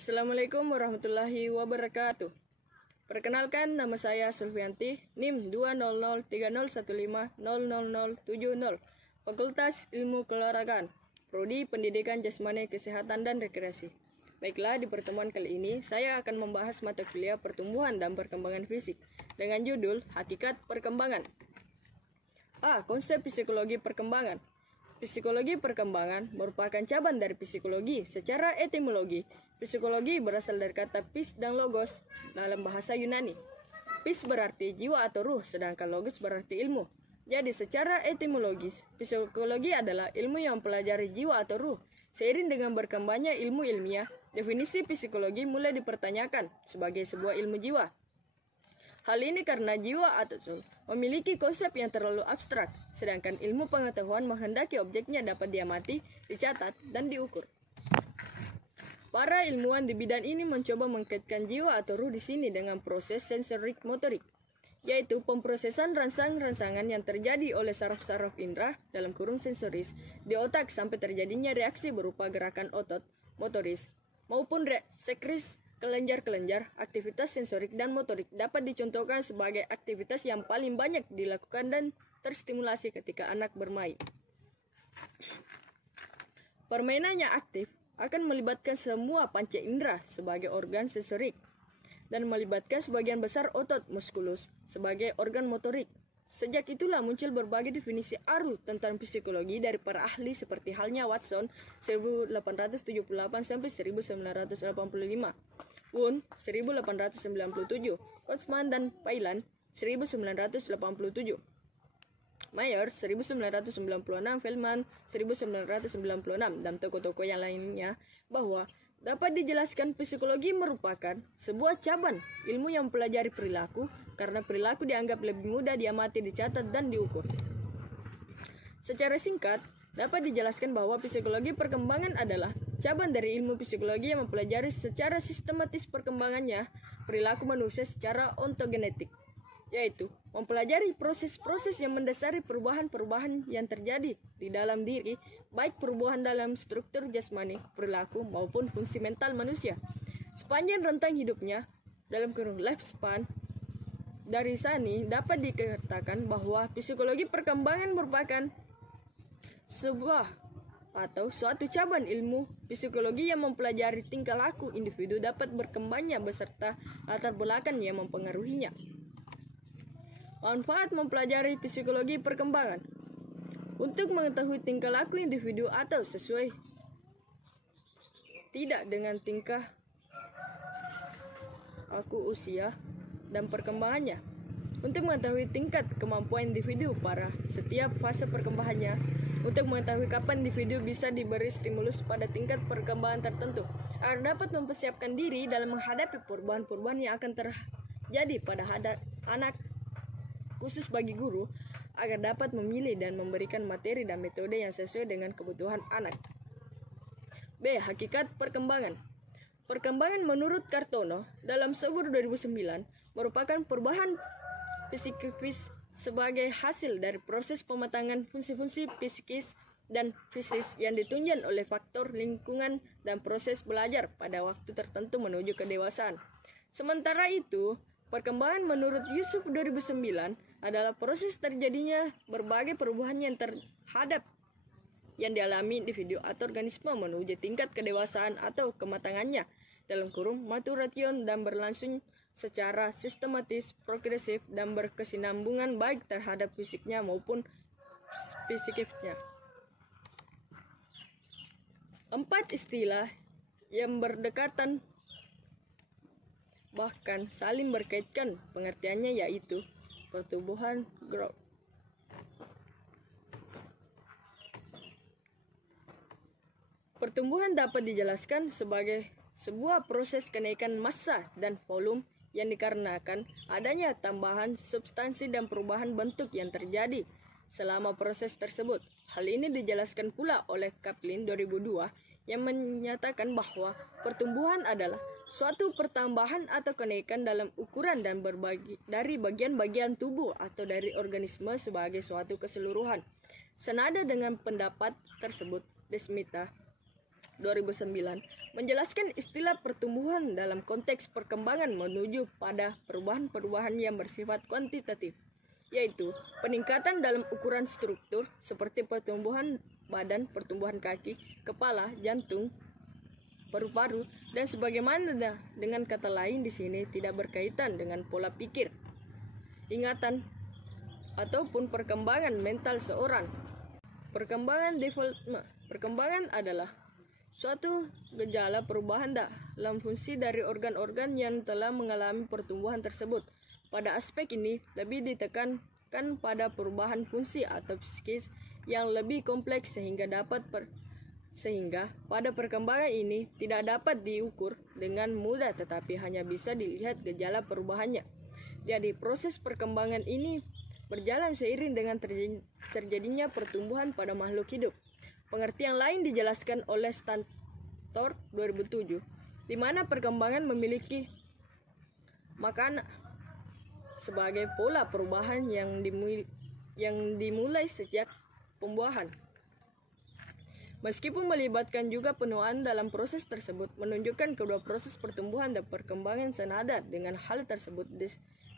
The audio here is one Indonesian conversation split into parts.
Assalamualaikum warahmatullahi wabarakatuh. Perkenalkan, nama saya Sulfianti, NIM 2003015000070, Fakultas Ilmu Keolahragaan, Prodi Pendidikan Jasmani Kesehatan dan Rekreasi. Baiklah, di pertemuan kali ini saya akan membahas mata kuliah pertumbuhan dan perkembangan fisik dengan judul Hakikat Perkembangan. Konsep psikologi perkembangan. Psikologi perkembangan merupakan cabang dari psikologi. Secara etimologi, psikologi berasal dari kata pis dan logos dalam bahasa Yunani. Pis berarti jiwa atau ruh, sedangkan logos berarti ilmu. Jadi secara etimologis, psikologi adalah ilmu yang mempelajari jiwa atau ruh. Seiring dengan berkembangnya ilmu ilmiah, definisi psikologi mulai dipertanyakan sebagai sebuah ilmu jiwa. Hal ini karena jiwa atau soul memiliki konsep yang terlalu abstrak, sedangkan ilmu pengetahuan menghendaki objeknya dapat diamati, dicatat, dan diukur. Para ilmuwan di bidang ini mencoba mengkaitkan jiwa atau ruh di sini dengan proses sensorik motorik, yaitu pemprosesan rangsangan yang terjadi oleh saraf-saraf indera dalam kurung sensoris di otak sampai terjadinya reaksi berupa gerakan otot, motoris, maupun sekris kelenjar-kelenjar. Aktivitas sensorik dan motorik dapat dicontohkan sebagai aktivitas yang paling banyak dilakukan dan terstimulasi ketika anak bermain. Permainan yang aktif akan melibatkan semua panca indera sebagai organ sensorik dan melibatkan sebagian besar otot muskulus sebagai organ motorik. Sejak itulah muncul berbagai definisi aru tentang psikologi dari para ahli seperti halnya Watson 1878 sampai 1985, Wundt 1897, Boltzmann dan Phelan 1987, Mayer 1996, Feldman 1996, dan tokoh-tokoh yang lainnya, bahwa dapat dijelaskan psikologi merupakan sebuah cabang ilmu yang mempelajari perilaku karena perilaku dianggap lebih mudah diamati, dicatat, dan diukur. Secara singkat, dapat dijelaskan bahwa psikologi perkembangan adalah cabang dari ilmu psikologi yang mempelajari secara sistematis perkembangannya perilaku manusia secara ontogenetik, yaitu mempelajari proses-proses yang mendasari perubahan-perubahan yang terjadi di dalam diri, baik perubahan dalam struktur jasmani, perilaku, maupun fungsi mental manusia sepanjang rentang hidupnya. Dalam kurung lifespan dari sini dapat dikatakan bahwa psikologi perkembangan merupakan suatu cabang ilmu psikologi yang mempelajari tingkah laku individu dapat berkembangnya beserta latar belakang yang mempengaruhinya. Manfaat mempelajari psikologi perkembangan: untuk mengetahui tingkah laku individu atau sesuai tidak dengan tingkah laku usia dan perkembangannya, untuk mengetahui tingkat kemampuan individu pada setiap fase perkembangannya, untuk mengetahui kapan individu bisa diberi stimulus pada tingkat perkembangan tertentu agar dapat mempersiapkan diri dalam menghadapi perubahan-perubahan yang akan terjadi pada anak, khusus bagi guru, agar dapat memilih dan memberikan materi dan metode yang sesuai dengan kebutuhan anak. B. Hakikat perkembangan. Perkembangan menurut Kartono dalam Sebur 2009 merupakan perubahan psikis sebagai hasil dari proses pematangan fungsi-fungsi psikis dan fisik yang ditunjang oleh faktor lingkungan dan proses belajar pada waktu tertentu menuju kedewasaan. Sementara itu, perkembangan menurut Yusuf 2009 adalah proses terjadinya berbagai perubahan yang terhadap yang dialami individu atau organisme menuju tingkat kedewasaan atau kematangannya dalam kurung maturation dan berlangsung secara sistematis, progresif, dan berkesinambungan baik terhadap fisiknya maupun psikisnya. 4 istilah yang berdekatan bahkan saling berkaitkan pengertiannya, yaitu pertumbuhan, growth, pertumbuhan dapat dijelaskan sebagai sebuah proses kenaikan massa dan volume yang dikarenakan adanya tambahan substansi dan perubahan bentuk yang terjadi selama proses tersebut. Hal ini dijelaskan pula oleh Kaplan 2002 yang menyatakan bahwa pertumbuhan adalah suatu pertambahan atau kenaikan dalam ukuran dan dari bagian-bagian tubuh atau dari organisme sebagai suatu keseluruhan. Senada dengan pendapat tersebut, Desmita 2009 menjelaskan istilah pertumbuhan dalam konteks perkembangan menuju pada perubahan-perubahan yang bersifat kuantitatif, yaitu peningkatan dalam ukuran struktur seperti pertumbuhan badan, pertumbuhan kaki, kepala, jantung, paru-paru, dan sebagaimana. Dengan kata lain di sini tidak berkaitan dengan pola pikir, ingatan, ataupun perkembangan mental seorang. Perkembangan adalah suatu gejala perubahan dalam fungsi dari organ-organ yang telah mengalami pertumbuhan tersebut. Pada aspek ini lebih ditekankan pada perubahan fungsi atau psikis yang lebih kompleks sehingga pada perkembangan ini tidak dapat diukur dengan mudah tetapi hanya bisa dilihat gejala perubahannya. Jadi proses perkembangan ini berjalan seiring dengan terjadinya pertumbuhan pada makhluk hidup. Pengertian lain dijelaskan oleh Stanford 2007, di mana perkembangan memiliki makna sebagai pola perubahan yang dimulai sejak pembuahan. Meskipun melibatkan juga penuaan dalam proses tersebut, menunjukkan kedua proses pertumbuhan dan perkembangan senada dengan hal tersebut.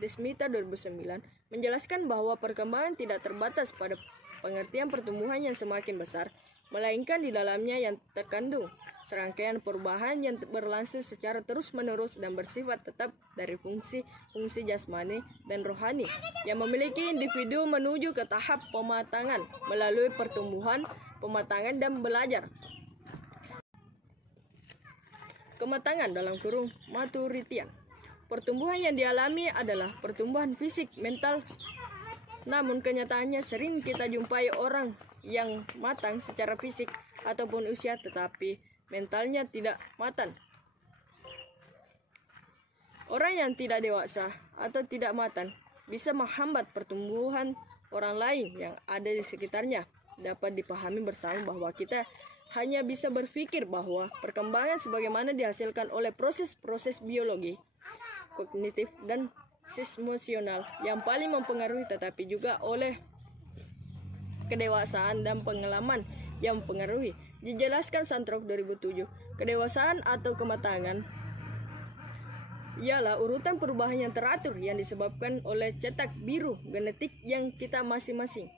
Desmita 2009 menjelaskan bahwa perkembangan tidak terbatas pada pengertian pertumbuhan yang semakin besar, melainkan di dalamnya yang terkandung serangkaian perubahan yang berlangsung secara terus-menerus dan bersifat tetap dari fungsi jasmani dan rohani yang memiliki individu menuju ke tahap pematangan melalui pertumbuhan, pematangan, dan belajar. Kematangan dalam kurung maturitian. Pertumbuhan yang dialami adalah pertumbuhan fisik, mental. Namun kenyataannya sering kita jumpai orang yang matang secara fisik ataupun usia tetapi mentalnya tidak matang. Orang yang tidak dewasa atau tidak matang bisa menghambat pertumbuhan orang lain yang ada di sekitarnya. Dapat dipahami bersama bahwa kita hanya bisa berpikir bahwa perkembangan sebagaimana dihasilkan oleh proses-proses biologi, kognitif, dan emosional yang paling mempengaruhi, tetapi juga oleh kedewasaan dan pengalaman yang mempengaruhi. Dijelaskan Stanford 2007, kedewasaan atau kematangan ialah urutan perubahan yang teratur yang disebabkan oleh cetak biru genetik yang kita masing-masing.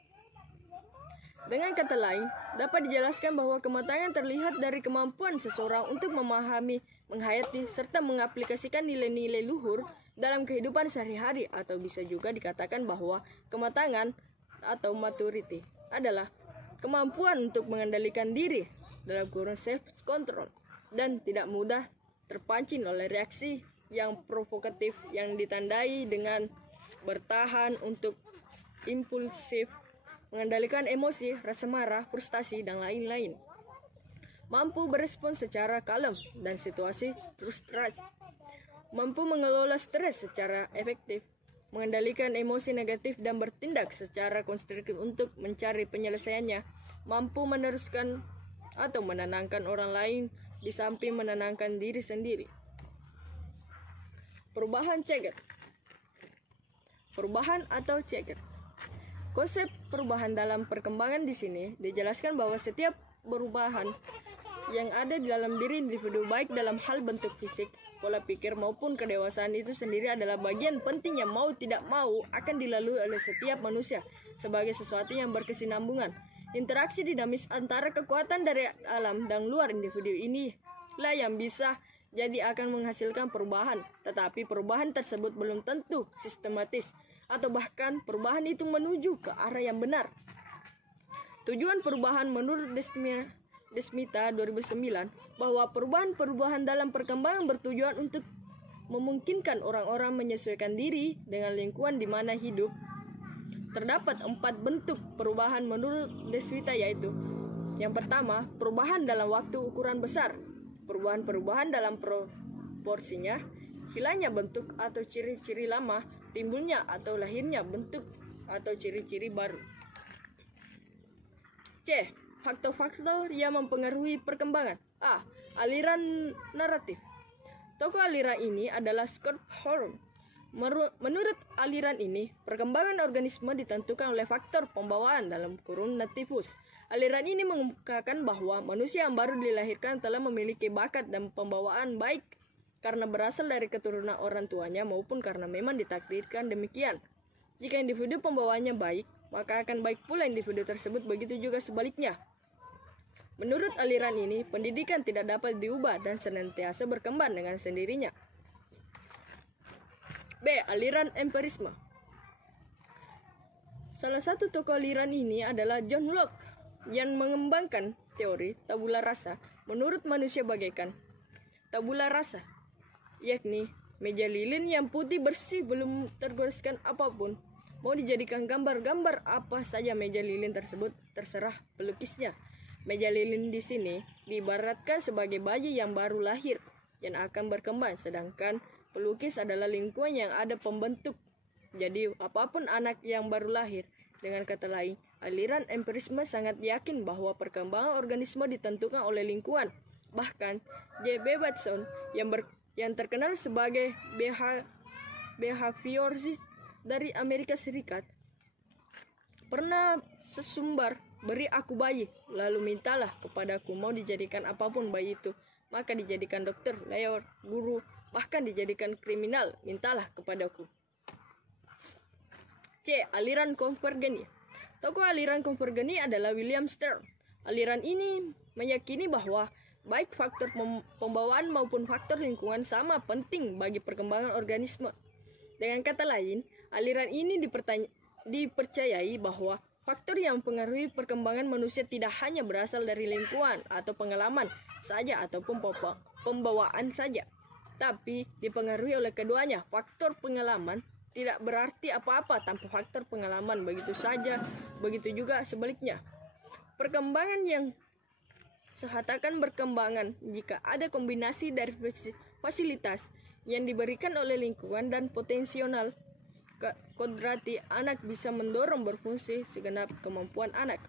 Dengan kata lain, dapat dijelaskan bahwa kematangan terlihat dari kemampuan seseorang untuk memahami, menghayati, serta mengaplikasikan nilai-nilai luhur dalam kehidupan sehari-hari, atau bisa juga dikatakan bahwa kematangan atau maturity adalah kemampuan untuk mengendalikan diri dalam kurun self-control dan tidak mudah terpancing oleh reaksi yang provokatif yang ditandai dengan bertahan untuk impulsif, mengendalikan emosi, rasa marah, frustasi, dan lain-lain. Mampu berespons secara kalem dan situasi frustrasi. Mampu mengelola stres secara efektif, mengendalikan emosi negatif dan bertindak secara konstruktif untuk mencari penyelesaiannya. Mampu meneruskan atau menenangkan orang lain di samping menenangkan diri sendiri. Perubahan atau ceger. Konsep perubahan dalam perkembangan di sini dijelaskan bahwa setiap perubahan yang ada di dalam diri individu, baik dalam hal bentuk fisik, pola pikir, maupun kedewasaan itu sendiri adalah bagian penting yang mau tidak mau akan dilalui oleh setiap manusia sebagai sesuatu yang berkesinambungan. Interaksi dinamis antara kekuatan dari alam dan luar individu inilah yang bisa jadi akan menghasilkan perubahan, tetapi perubahan tersebut belum tentu sistematis, atau bahkan perubahan itu menuju ke arah yang benar. Tujuan perubahan menurut Desmita 2009 bahwa perubahan-perubahan dalam perkembangan bertujuan untuk memungkinkan orang-orang menyesuaikan diri dengan lingkungan di mana hidup. Terdapat 4 bentuk perubahan menurut Desmita, yaitu yang pertama, perubahan dalam waktu ukuran besar, perubahan-perubahan dalam proporsinya, hilangnya bentuk atau ciri-ciri lama, timbulnya atau lahirnya bentuk atau ciri-ciri baru. C. Faktor-faktor yang mempengaruhi perkembangan. A. Aliran naratif. Tokoh aliran ini adalah Scott Horn. Menurut aliran ini, perkembangan organisme ditentukan oleh faktor pembawaan dalam kurung nativus Aliran ini mengemukakan bahwa manusia yang baru dilahirkan telah memiliki bakat dan pembawaan baik karena berasal dari keturunan orang tuanya maupun karena memang ditakdirkan demikian. Jika individu pembawaannya baik, maka akan baik pula individu tersebut, begitu juga sebaliknya. Menurut aliran ini, pendidikan tidak dapat diubah dan senantiasa berkembang dengan sendirinya. B. Aliran empirisme. Salah satu tokoh aliran ini adalah John Locke yang mengembangkan teori tabula rasa menurut manusia bagaikan tabula rasa, yakni meja lilin yang putih bersih belum tergoreskan apapun. Mau dijadikan gambar-gambar apa saja meja lilin tersebut, terserah pelukisnya. Meja lilin di sini diibaratkan sebagai bayi yang baru lahir yang akan berkembang, sedangkan pelukis adalah lingkungan yang ada pembentuk. Jadi apapun anak yang baru lahir. Dengan kata lain, aliran empirisme sangat yakin bahwa perkembangan organisme ditentukan oleh lingkungan. Bahkan J.B. Watson yang terkenal sebagai behaviorist dari Amerika Serikat pernah sesumbar, "Beri aku bayi, lalu mintalah kepadaku, mau dijadikan apapun bayi itu, maka dijadikan dokter, lawyer, guru, bahkan dijadikan kriminal, mintalah kepadaku." C. Aliran konvergeni. Tokoh aliran konvergeni adalah William Stern. Aliran ini meyakini bahwa baik faktor pembawaan maupun faktor lingkungan sama penting bagi perkembangan organisme. Dengan kata lain, aliran ini dipercayai bahwa faktor yang mempengaruhi perkembangan manusia tidak hanya berasal dari lingkungan atau pengalaman saja ataupun pembawaan saja, tapi dipengaruhi oleh keduanya. Faktor pengalaman tidak berarti apa-apa tanpa faktor pengalaman, begitu saja, begitu juga sebaliknya. Perkembangan yang sehat akan berkembangan jika ada kombinasi dari fasilitas yang diberikan oleh lingkungan dan potensial kodrati anak bisa mendorong berfungsi segenap kemampuan anak.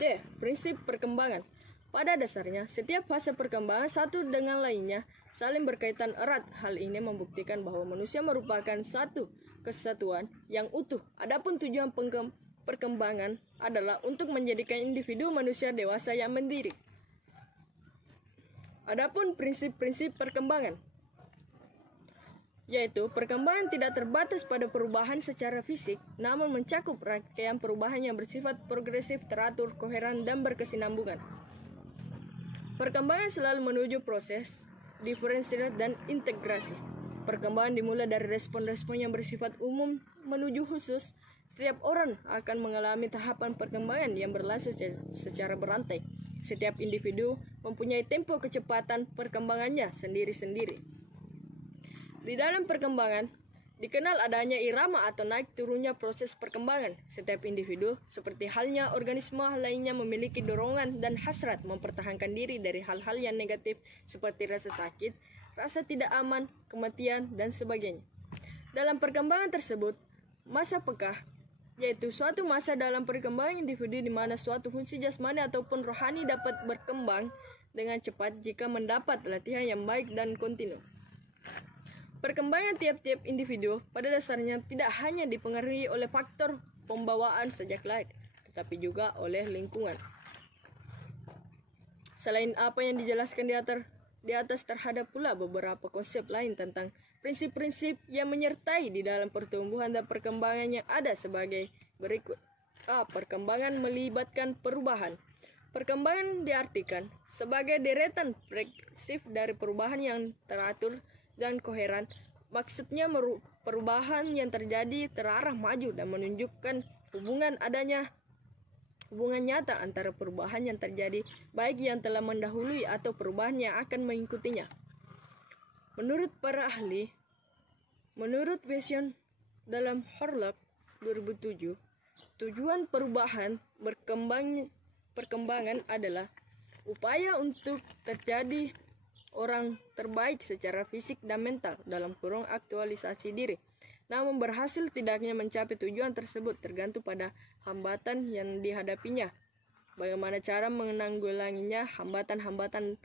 D. Prinsip perkembangan. Pada dasarnya, setiap fase perkembangan satu dengan lainnya saling berkaitan erat. Hal ini membuktikan bahwa manusia merupakan satu kesatuan yang utuh. Adapun tujuan perkembangan adalah untuk menjadikan individu manusia dewasa yang mandiri. Adapun prinsip-prinsip perkembangan, yaitu perkembangan tidak terbatas pada perubahan secara fisik, namun mencakup rangkaian perubahan yang bersifat progresif, teratur, koheren, dan berkesinambungan. Perkembangan selalu menuju proses diferensiasi dan integrasi. Perkembangan dimulai dari respon-respon yang bersifat umum menuju khusus. Setiap orang akan mengalami tahapan perkembangan yang berlangsung secara berantai. Setiap individu mempunyai tempo kecepatan perkembangannya sendiri-sendiri. Di dalam perkembangan, dikenal adanya irama atau naik turunnya proses perkembangan. Setiap individu, seperti halnya organisme lainnya, memiliki dorongan dan hasrat mempertahankan diri dari hal-hal yang negatif seperti rasa sakit, rasa tidak aman, kematian, dan sebagainya. Dalam perkembangan tersebut, masa pekah, yaitu suatu masa dalam perkembangan individu di mana suatu fungsi jasmani ataupun rohani dapat berkembang dengan cepat jika mendapat latihan yang baik dan kontinu. Perkembangan tiap-tiap individu pada dasarnya tidak hanya dipengaruhi oleh faktor pembawaan sejak lahir, tetapi juga oleh lingkungan. Selain apa yang dijelaskan di atas terhadap pula beberapa konsep lain tentang prinsip-prinsip yang menyertai di dalam pertumbuhan dan perkembangan yang ada sebagai berikut. A. Perkembangan melibatkan perubahan. Perkembangan diartikan sebagai deretan progresif dari perubahan yang teratur dan koheren. Maksudnya perubahan yang terjadi terarah maju dan menunjukkan hubungan nyata antara perubahan yang terjadi, baik yang telah mendahului atau perubahan yang akan mengikutinya. Menurut para ahli, menurut Vision dalam Horlock 2007, tujuan perubahan perkembangan adalah upaya untuk terjadi orang terbaik secara fisik dan mental dalam kurung aktualisasi diri. Namun berhasil tidaknya mencapai tujuan tersebut tergantung pada hambatan yang dihadapinya. Bagaimana cara menanggulanginya? Hambatan-hambatan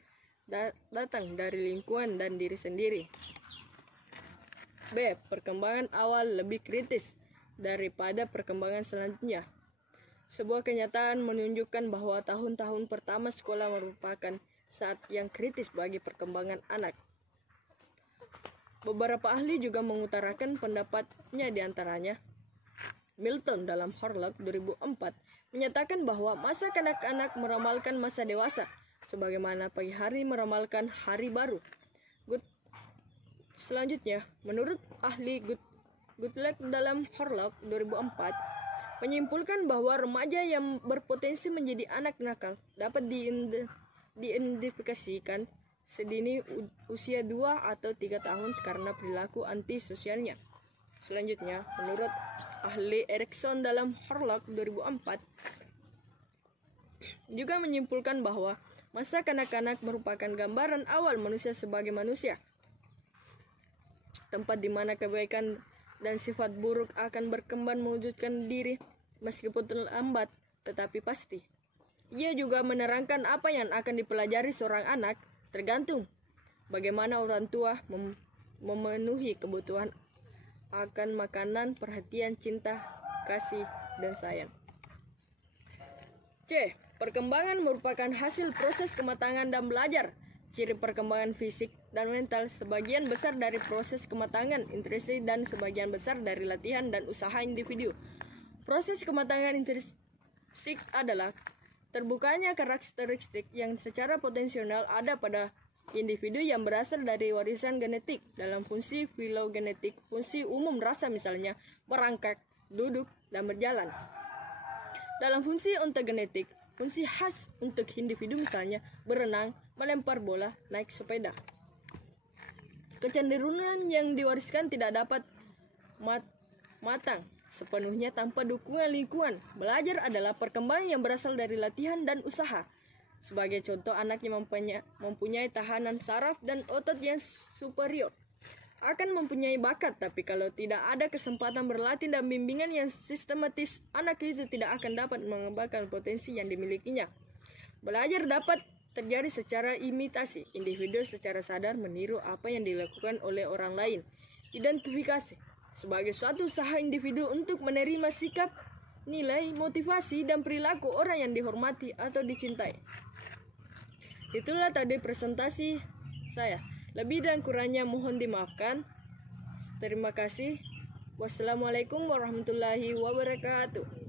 datang dari lingkungan dan diri sendiri. B. Perkembangan awal lebih kritis daripada perkembangan selanjutnya. Sebuah kenyataan menunjukkan bahwa tahun-tahun pertama sekolah merupakan saat yang kritis bagi perkembangan anak. Beberapa ahli juga mengutarakan pendapatnya, diantaranya Milton dalam Horlock 2004 menyatakan bahwa masa kanak-kanak meramalkan masa dewasa, sebagaimana pagi hari meramalkan hari baru. Selanjutnya, menurut ahli Goodlake dalam Horlock 2004, menyimpulkan bahwa remaja yang berpotensi menjadi anak nakal dapat diidentifikasikan sedini usia 2 atau 3 tahun karena perilaku antisosialnya. Selanjutnya, menurut ahli Erikson dalam Horlock 2004, juga menyimpulkan bahwa masa kanak-kanak merupakan gambaran awal manusia sebagai manusia, tempat di mana kebaikan dan sifat buruk akan berkembang mewujudkan diri meskipun terlambat tetapi pasti. Ia juga menerangkan apa yang akan dipelajari seorang anak tergantung bagaimana orang tua memenuhi kebutuhan akan makanan, perhatian, cinta, kasih, dan sayang. C. Perkembangan merupakan hasil proses kematangan dan belajar. Ciri perkembangan fisik dan mental sebagian besar dari proses kematangan intrinsik dan sebagian besar dari latihan dan usaha individu. Proses kematangan intrinsik adalah terbukanya karakteristik yang secara potensial ada pada individu yang berasal dari warisan genetik. Dalam fungsi filogenetik, fungsi umum rasa misalnya merangkak, duduk, dan berjalan. Dalam fungsi ontogenetik, fungsi khas untuk individu misalnya berenang, melempar bola, naik sepeda. Kecenderungan yang diwariskan tidak dapat matang sepenuhnya tanpa dukungan lingkungan. Belajar adalah perkembangan yang berasal dari latihan dan usaha. Sebagai contoh, anak yang mempunyai tahanan saraf dan otot yang superior akan mempunyai bakat, tapi kalau tidak ada kesempatan berlatih dan bimbingan yang sistematis, anak itu tidak akan dapat mengembangkan potensi yang dimilikinya. Belajar dapat terjadi secara imitasi. Individu secara sadar meniru apa yang dilakukan oleh orang lain. Identifikasi sebagai suatu usaha individu untuk menerima sikap, nilai, motivasi, dan perilaku orang yang dihormati atau dicintai. Itulah tadi presentasi saya. Lebih dan kurangnya mohon dimaafkan. Terima kasih. Wassalamualaikum warahmatullahi wabarakatuh.